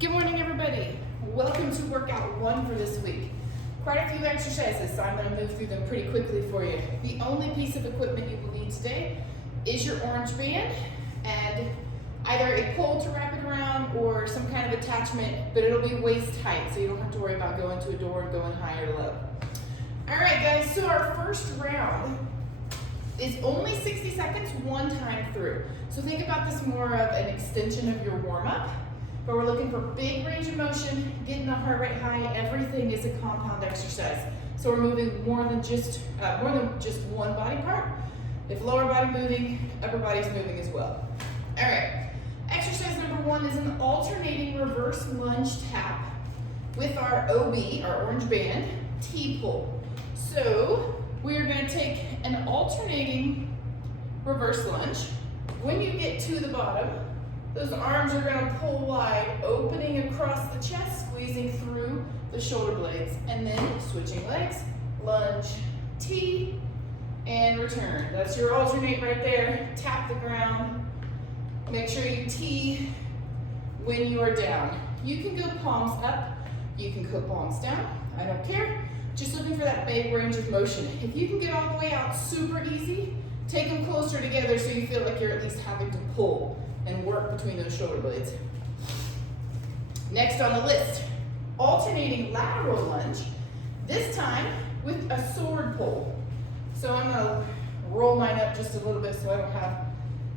Good morning, everybody. Welcome to workout 1 for this week. Quite a few exercises, so I'm going to move through them pretty quickly for you. The only piece of equipment you will need today is your orange band and either a pole to wrap it around or some kind of attachment, but it'll be waist height, so you don't have to worry about going to a door and going high or low. All right, guys, so our first round is only 60 seconds, one time through. So think about this more of an extension of your warm-up, but we're looking for big range of motion, getting the heart rate high. Everything is a compound exercise. So we're moving more than just one body part. If lower body moving, upper body's moving as well. All right, exercise number 1 is an alternating reverse lunge tap with our OB, our orange band, T-pull. So we are going to take an alternating reverse lunge. When you get to the bottom, those arms are going to pull wide, opening across the chest, squeezing through the shoulder blades, and then switching legs, lunge, T, and return. That's your alternate right there. Tap the ground. Make sure you T when you are down. You can go palms up. You can go palms down. I don't care. Just looking for that big range of motion. If you can get all the way out super easy, take them closer together so you feel like you're at least having to pull and work between those shoulder blades. Next on the list, alternating lateral lunge, this time with a sword pull. So I'm gonna roll mine up just a little bit so I don't have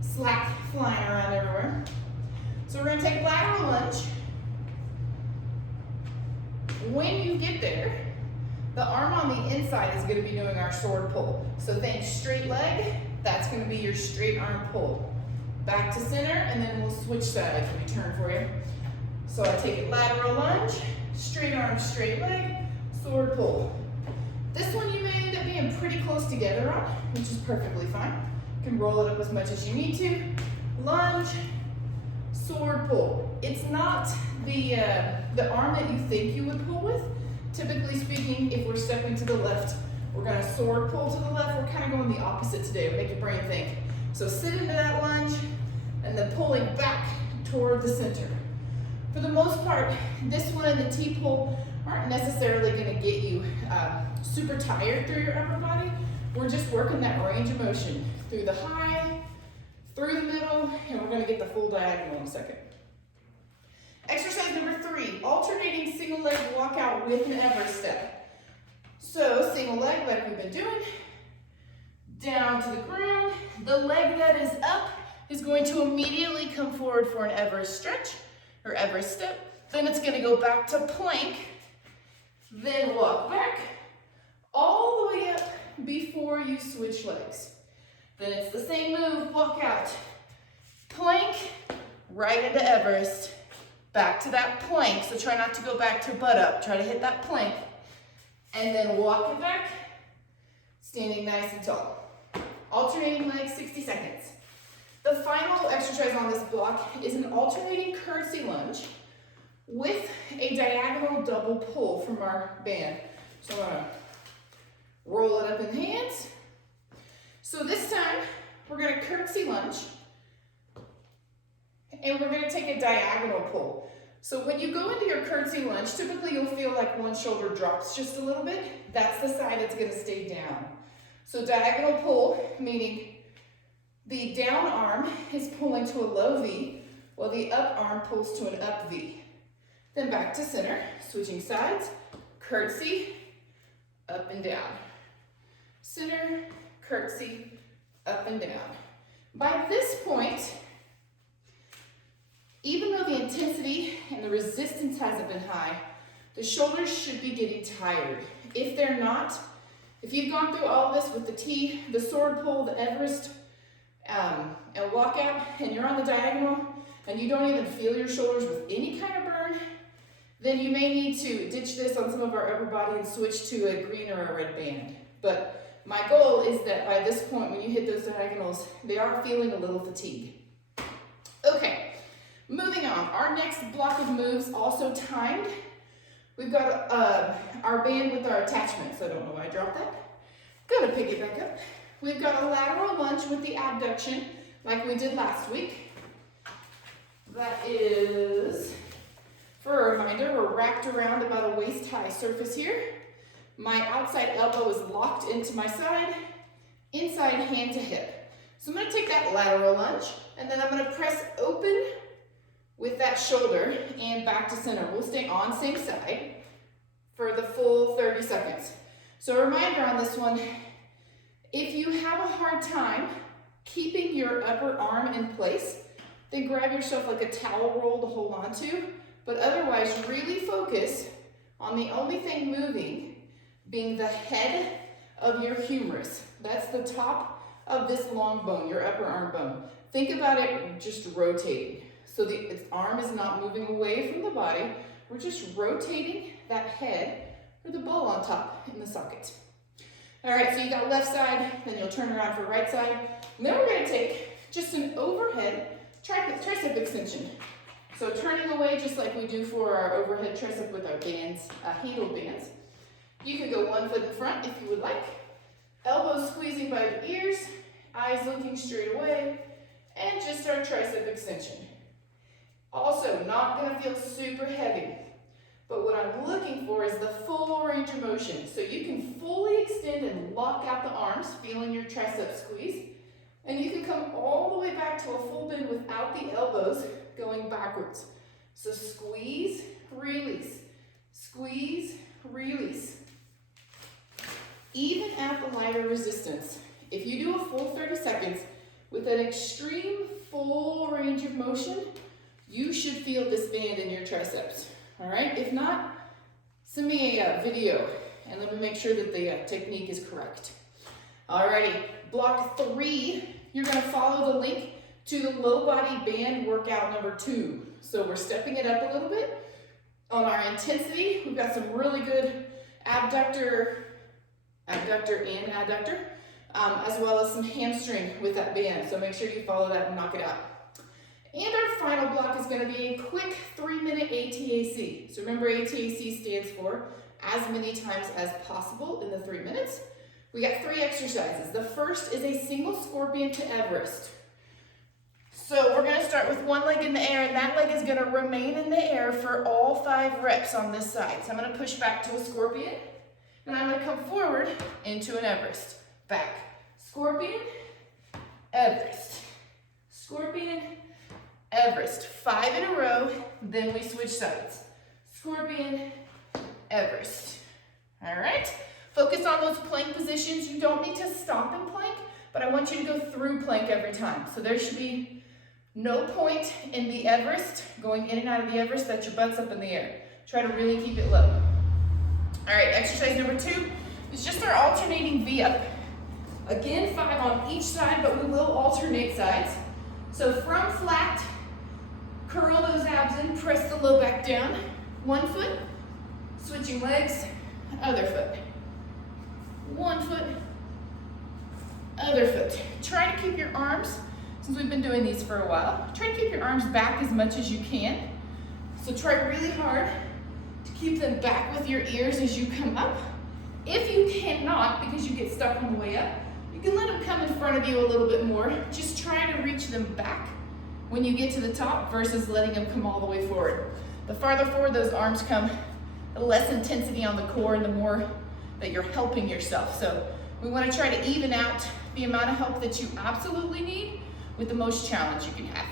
slack flying around everywhere. So we're gonna take lateral lunge. When you get there, the arm on the inside is gonna be doing our sword pull. So think straight leg, that's gonna be your straight arm pull. Back to center, and then we'll switch sides when we turn for you. So I take it lateral lunge, straight arm, straight leg, sword pull. This one you may end up being pretty close together on, which is perfectly fine. You can roll it up as much as you need to. Lunge, sword pull. It's not the arm that you think you would pull with. Typically speaking, if we're stepping to the left, we're gonna sword pull to the left. We're kind of going the opposite today. It'll make your brain think. So sit into that lunge and then pulling back toward the center. For the most part, this one and the T-pull aren't necessarily gonna get you super tired through your upper body. We're just working that range of motion through the high, through the middle, and we're gonna get the full diagonal in a second. Exercise number 3, alternating single leg walkout with an Everest step. So single leg like we've been doing, down to the ground. The leg that is up is going to immediately come forward for an Everest stretch or Everest step. Then it's going to go back to plank, then walk back all the way up before you switch legs. Then it's the same move, walk out, plank, right into Everest, back to that plank. So try not to go back to butt up, try to hit that plank, and then walk it back, standing nice and tall. Alternating legs, 60 seconds. The final exercise on this block is an alternating curtsy lunge with a diagonal double pull from our band. So I'm gonna roll it up in hands. So this time, we're gonna curtsy lunge, and we're gonna take a diagonal pull. So when you go into your curtsy lunge, typically you'll feel like one shoulder drops just a little bit. That's the side that's gonna stay down. So diagonal pull, meaning the down arm is pulling to a low V, while the up arm pulls to an up V. Then back to center, switching sides, curtsy, up and down. Center, curtsy, up and down. By this point, even though the intensity and the resistance hasn't been high, the shoulders should be getting tired. If they're not, if you've gone through all this with the T, the sword pull, the Everest, and walk out, and you're on the diagonal, and you don't even feel your shoulders with any kind of burn, then you may need to ditch this on some of our upper body and switch to a green or a red band. But my goal is that by this point, when you hit those diagonals, they are feeling a little fatigue. Okay, moving on. Our next block of moves also timed. We've got our band with our attachment, so I don't know why I dropped that. Gotta pick it back up. We've got a lateral lunge with the abduction, like we did last week. That is wrapped around about a waist-high surface here. My outside elbow is locked into my side, inside hand to hip. So I'm gonna take that lateral lunge, and then I'm gonna press open with that shoulder and back to center. We'll stay on same side for the full 30 seconds. So a reminder on this one, if you have a hard time keeping your upper arm in place, then grab yourself like a towel roll to hold on to, but otherwise really focus on the only thing moving being the head of your humerus. That's the top of this long bone, your upper arm bone. Think about it just rotating. So the arm is not moving away from the body. We're just rotating that head or the ball on top in the socket. All right, so you got left side, then you'll turn around for right side. And then we're gonna take just an overhead tricep extension. So turning away just like we do for our overhead tricep with our bands, handled bands. You can go 1 foot in front if you would like. Elbows squeezing by the ears, eyes looking straight away, and just our tricep extension. Also, not gonna feel super heavy, but what I'm looking for is the full range of motion. So you can fully extend and lock out the arms, feeling your tricep squeeze, and you can come all the way back to a full bend without the elbows going backwards. So squeeze, release, squeeze, release. Even at the lighter resistance, if you do a full 30 seconds with an extreme full range of motion, you should feel this band in your triceps, all right? If not, send me a video and let me make sure that the technique is correct. Alrighty, block 3, you're gonna follow the link to the low body band workout number 2. So we're stepping it up a little bit. On our intensity, we've got some really good abductor and adductor, as well as some hamstring with that band. So make sure you follow that and knock it out. And our final block is gonna be a quick 3-minute ATAC. So remember, ATAC stands for as many times as possible in the 3 minutes. We got 3 exercises. The first is a single scorpion to Everest. So we're gonna start with one leg in the air, and that leg is gonna remain in the air for all 5 reps on this side. So I'm gonna push back to a scorpion, and I'm gonna come forward into an Everest. Back, scorpion, Everest, scorpion, Everest. 5 in a row, then we switch sides. Scorpion, Everest. All right, focus on those plank positions. You don't need to stop in plank, but I want you to go through plank every time. So there should be no point in the Everest, going in and out of the Everest, that your butt's up in the air. Try to really keep it low. All right, exercise number 2 is just our alternating V-up. Again, 5 on each side, but we will alternate sides. So from flat, curl those abs in, press the low back down. 1 foot, switching legs, other foot. 1 foot, other foot. Try to keep your arms, since we've been doing these for a while, try to keep your arms back as much as you can. So try really hard to keep them back with your ears as you come up. If you cannot, because you get stuck on the way up, you can let them come in front of you a little bit more. Just try to reach them back when you get to the top versus letting them come all the way forward. The farther forward those arms come, the less intensity on the core and the more that you're helping yourself. So we want to try to even out the amount of help that you absolutely need with the most challenge you can have.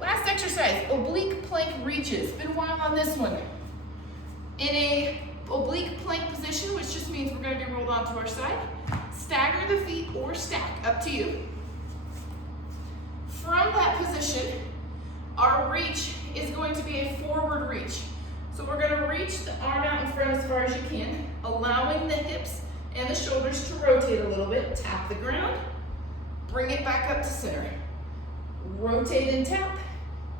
Last exercise, oblique plank reaches. Been a while on this one. In a oblique plank position, which just means we're going to be rolled onto our side, stagger the feet or stack, up to you. From that position, our reach is going to be a forward reach. So we're going to reach the arm out in front as far as you can, allowing the hips and the shoulders to rotate a little bit. Tap the ground, bring it back up to center. Rotate and tap,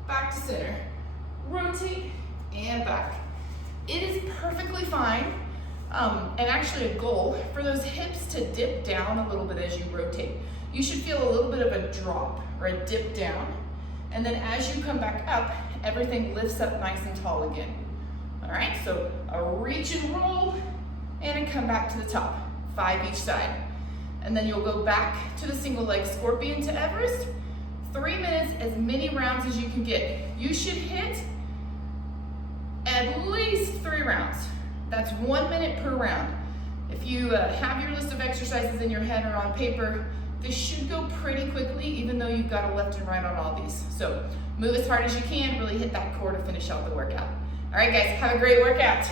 back to center. Rotate and back. It is perfectly fine, and actually a goal, for those hips to dip down a little bit as you rotate. You should feel a little bit of a drop or a dip down, and then as you come back up, everything lifts up nice and tall again. All right, so a reach and roll, and come back to the top, 5 each side. And then you'll go back to the single leg scorpion to Everest. 3 minutes, as many rounds as you can get. You should hit at least 3 rounds. That's 1 minute per round. If you have your list of exercises in your head or on paper, this should go pretty quickly, even though you've got a left and right on all these. So move as hard as you can, really hit that core to finish out the workout. All right, guys, have a great workout.